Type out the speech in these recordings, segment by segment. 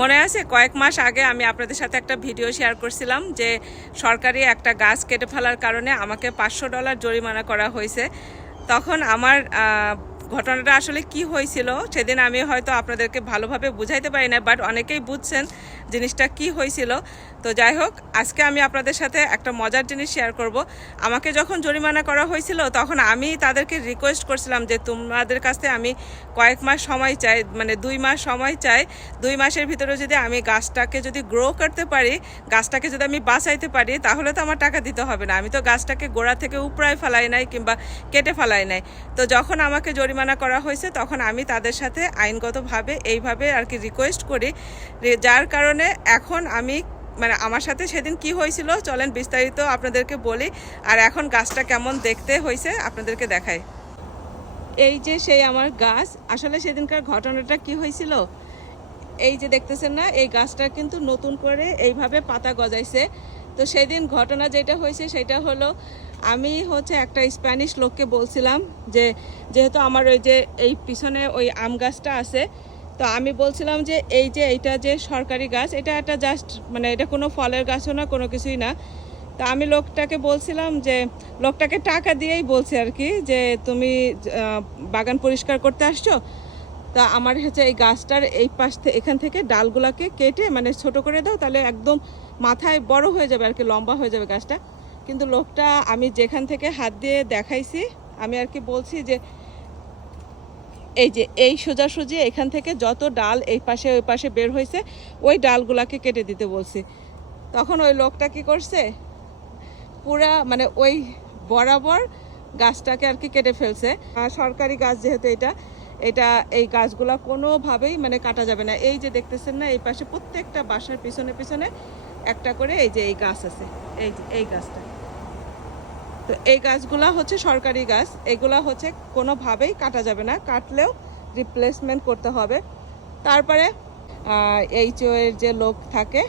মনে আছে? কয়েক মাস আগে আমি আপনাদের সাথে একটা ভিডিও শেয়ার করছিলাম যে সরকারি একটা গাছ কেটে ফেলার কারণে আমাকে পাঁচশো ডলার জরিমানা করা হয়েছে। তখন আমার ঘটনাটা আসলে কি হয়েছিল সেদিন আমি হয়তো আপনাদেরকে ভালোভাবে বুঝাইতে পারি না বাট অনেকেই বুঝছেন জিনিসটা কি হয়েছিল। তো যাই হোক, আজকে আমি আপনাদের সাথে একটা মজার জিনিস শেয়ার করব। আমাকে যখন জরিমানা করা হয়েছিল, তখন আমি তাদেরকে রিকোয়েস্ট করছিলাম যে তোমাদের কাছ আমি কয়েক মাস সময় চাই মানে দুই মাস সময় চাই। দুই মাসের ভিতরে যদি আমি গাছটাকে যদি গ্রো করতে পারি, গাছটাকে যদি আমি বাঁচাইতে পারি, তাহলে তো আমার টাকা দিতে হবে না। আমি তো গাছটাকে গোড়া থেকে উপড়ায় ফেলাই নাই কিংবা কেটে ফেলাই নাই। তো যখন আমাকে জরিমানা করা হয়েছে, তখন আমি তাদের সাথে আইনগতভাবে এইভাবে আর কি রিকোয়েস্ট করি। যার কারণে এখন আমি মানে আমার সাথে সেদিন কি হয়েছিল চলেন বিস্তারিত আপনাদেরকে বলি। আর এখন গাছটা কেমন দেখতে হয়েছে আপনাদেরকে দেখাই। এই যে সেই আমার গাছ, আসলে সেদিনকার ঘটনাটা কি হয়েছিল? এই যে দেখতেছেন না, এই গাছটা কিন্তু নতুন করে এইভাবে পাতা গজাইছে। তো সেদিন ঘটনা যেটা হয়েছে সেটা হলো, আমি হচ্ছে একটা স্প্যানিশ লোককে বলছিলাম যে, যেহেতু আমার ওই যে এই পিছনে ওই আম গাছটা আছে তো আমি বলছিলাম যে এই যে এইটা যে সরকারি গাছ, এটা একটা জাস্ট মানে এটা কোনো ফলের গাছও না, কোনো কিছুই না। তা আমি লোকটাকে বলছিলাম যে, লোকটাকে টাকা দিয়েই বলছি আর কি যে, তুমি বাগান পরিষ্কার করতে আসছো? তা আমার হচ্ছে এই গাছটার এই পাশ থেকে এখান থেকে ডালগুলাকে কেটে মানে ছোট করে দাও, তাহলে একদম মাথায় বড় হয়ে যাবে আর কি, লম্বা হয়ে যাবে গাছটা। কিন্তু লোকটা আমি যেখান থেকে হাত দিয়ে দেখাইছি, আমি আর কি বলছি যে এই যে, এই সোজাসুজি এখান থেকে যত ডাল এই পাশে, ওই পাশে বের হয়েছে, ওই ডালগুলাকে কেটে দিতে বলছি। তখন ওই লোকটা কি করছে? পুরা মানে ওই বরাবর গাছটাকে আর কি কেটে ফেলছে। সরকারি গাছ যেহেতু এটা এটা এই গাছগুলা কোনোভাবেই মানে কাটা যাবে না। এই যে দেখতেছেন না, এই পাশে প্রত্যেকটা বাসার পিছনে পিছনে একটা করে এই যে এই গাছ আছে। এই এই গাছটা। তো এই গাছগুলা হচ্ছে সরকারি গাছ। এগুলা হচ্ছে কোনোভাবেই কাটা যাবে না। কাটলেও রিপ্লেসমেন্ট করতে হবে। তারপরে এইচ এর যে লোক থাকে,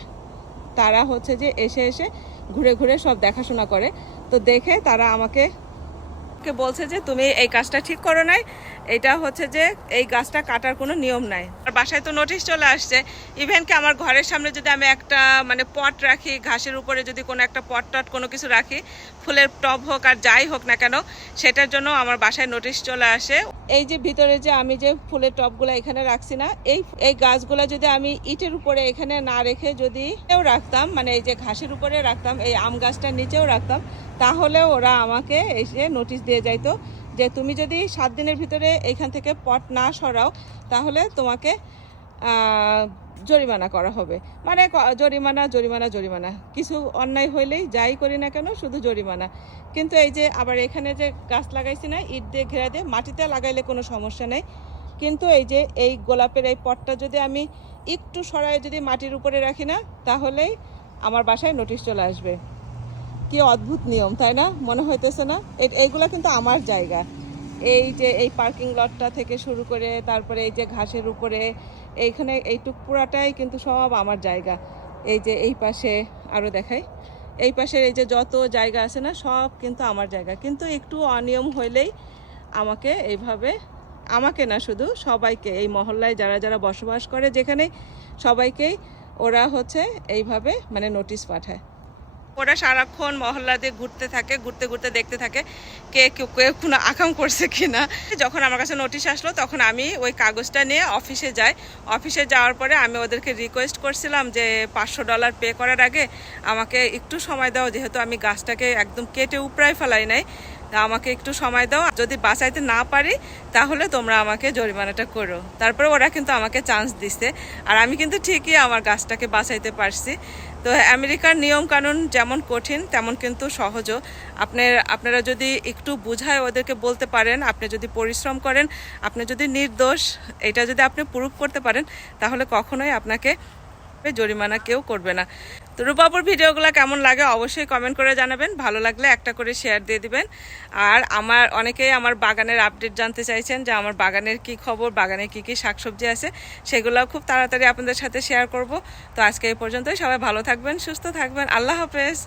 তারা হচ্ছে যে এসে এসে ঘুরে ঘুরে সব দেখাশোনা করে। তো দেখে তারা আমাকে বলছে যে, তুমি এই কাজটা ঠিক করো নাই। এটা হচ্ছে যে এই গাছটা কাটার কোনো নিয়ম নাই। আর বাসায় তো নোটিশ চলে আসছে। ইভেন কি আমার ঘরের সামনে যদি আমি একটা মানে পট রাখি, ঘাসের উপরে যদি কোনো একটা পট টট কোনো কিছু রাখি, ফুলের টব হোক আর যাই হোক না কেন, সেটার জন্য আমার বাসায় নোটিশ চলে আসে। এই যে ভিতরে যে আমি যে ফুলের টবগুলো এখানে রাখছি না, এই এই গাছগুলো যদি আমি ইটের উপরে এখানে না রেখে যদি রাখতাম মানে এই যে ঘাসের উপরে রাখতাম, এই আম গাছটার নিচেও রাখতাম তাহলে ওরা আমাকে এসে নোটিশ দিয়ে যাইতো যে তুমি যদি সাত দিনের ভিতরে এখান থেকে পট না সরাও, তাহলে তোমাকে জরিমানা করা হবে। মানে জরিমানা জরিমানা জরিমানা। কিছু অন্যায় হইলেই যাই করি না কেন, শুধু জরিমানা। কিন্তু এই যে আবার এখানে যে গাছ লাগাইছি না, ইট দিয়ে ঘেরা দিয়ে মাটিতে লাগাইলে কোনো সমস্যা নেই। কিন্তু এই যে এই গোলাপের এই পটটা যদি আমি একটু সরাই যদি মাটির উপরে রাখি না, তাহলেই আমার বাসায় নোটিশ চলে আসবে। কি অদ্ভুত নিয়ম, তাই না? মনে হইতেছে না? এইগুলা কিন্তু আমার জায়গা। এই যে এই পার্কিং লটটা থেকে শুরু করে তারপরে এই যে ঘাসের উপরে, এইখানে এইটুক পুরাটাই কিন্তু সব আমার জায়গা। এই যে এই পাশে আরও দেখাই। এই পাশের এই যে যত জায়গা আছে না, সব কিন্তু আমার জায়গা। কিন্তু একটু অনিয়ম হইলেই আমাকে এইভাবে, আমাকে না শুধু সবাইকে, এই মহল্লায় যারা যারা বসবাস করে যেখানে সবাইকেই ওরা হচ্ছে এইভাবে মানে নোটিশ পাঠায়। ওরা সারাক্ষণ মহল্লা দিয়ে ঘুরতে থাকে, ঘুরতে ঘুরতে দেখতে থাকে কে কেউ কোনো আকাম করছে কি না যখন আমার কাছে নোটিশ আসলো, তখন আমি ওই কাগজটা নিয়ে অফিসে যাই। অফিসে যাওয়ার পরে আমি ওদেরকে রিকোয়েস্ট করছিলাম যে পাঁচশো ডলার পে করার আগে আমাকে একটু সময় দাও, যেহেতু আমি গাছটাকে একদম কেটে উপড়ায় ফেলাই নাই। আমাকে একটু সময় দাও। যদি বাঁচাইতে না পারি, তাহলে তোমরা আমাকে জরিমানাটা করো। তারপরে ওরা কিন্তু আমাকে চান্স দিছে। আর আমি কিন্তু ঠিকই আমার গাছটাকে বাঁচাইতে পারছি। তো আমেরিকার নিয়ম কানুন যেমন কঠিন, তেমন কিন্তু সহজও। আপনার, আপনারা যদি একটু বুঝায় ওদেরকে বলতে পারেন, আপনি যদি পরিশ্রম করেন, আপনি যদি নির্দোষ, এটা যদি আপনি প্রুভ করতে পারেন, তাহলে কখনোই আপনাকে জরিমানা কেউ করবে না। তো রূপাপুর ভিডিওগুলো কেমন লাগে অবশ্যই কমেন্ট করে জানাবেন। ভালো লাগলে একটা করে শেয়ার দিয়ে দিবেন। আর আমার, অনেকেই আমার বাগানের আপডেট জানতে চাইছেন যে আমার বাগানের কি খবর, বাগানে কি কি শাকসবজি আছে, সেগুলোও খুব তাড়াতাড়ি আপনাদের সাথে শেয়ার করব। তো আজকে এই পর্যন্তই। সবাই ভালো থাকবেন, সুস্থ থাকবেন। আল্লাহ হাফেজ।